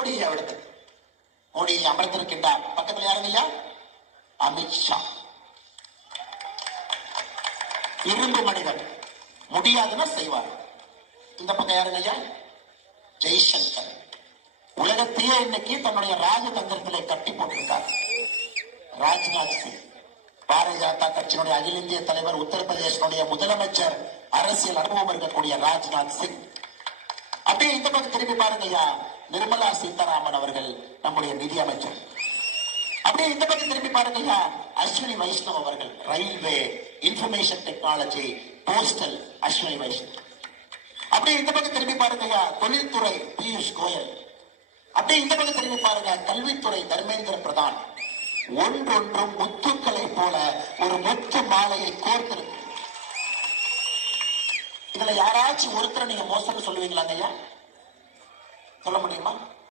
மோடி அவருக்கு மோடி அமர்ந்திருக்கின்றார். பக்கத்தில் யாருங்கய்யா? அமித்ஷா. இரும்பு மனிதன், முடியாதுன்னா செய்வார். இந்த பக்கம் யாருங்கய்யா? ஜெய்சங்கர். உலகத்தையே இன்னைக்கு தன்னுடைய ராஜதந்திரத்திலே கட்டி போட்டிருக்கார். ராஜ்நாத் சிங், பாரதிய ஜனதா கட்சியினுடைய அகில இந்திய தலைவர், உத்தரப்பிரதேசனுடைய முதலமைச்சர், அரசியல் அனுபவம் இருக்கக்கூடிய ராஜ்நாத் சிங். அப்படியே இந்த பக்கம் திரும்பி பாருங்கய்யா, நிர்மலா சீதாராமன் அவர்கள், நம்முடைய நிதி அமைச்சர். அப்படியே இந்த பக்கம் திரும்பி பாருங்கய்யா, அஸ்வினி வைஷ்ணவ் அவர்கள், railway, information technology, postal Ashwini Vaishnaw. அப்படியே இந்த பக்கம் திரும்பி பாருங்கய்யா, தொழில்துறை பியூஷ் கோயல். அப்படியே இந்த பக்கம் திரும்பி பாருங்க, கல்வித்துறை தர்மேந்திர பிரதான். ஒன்றொன்றும் முத்துக்களை போல ஒரு முத்து மாலையை கோர்த்திருக்கு. இதுல யாராச்சும் ஒருத்தரை நீங்க மோசம் சொல்லுவீங்களாங்க ஐயா? சொல்ல முடியுமா?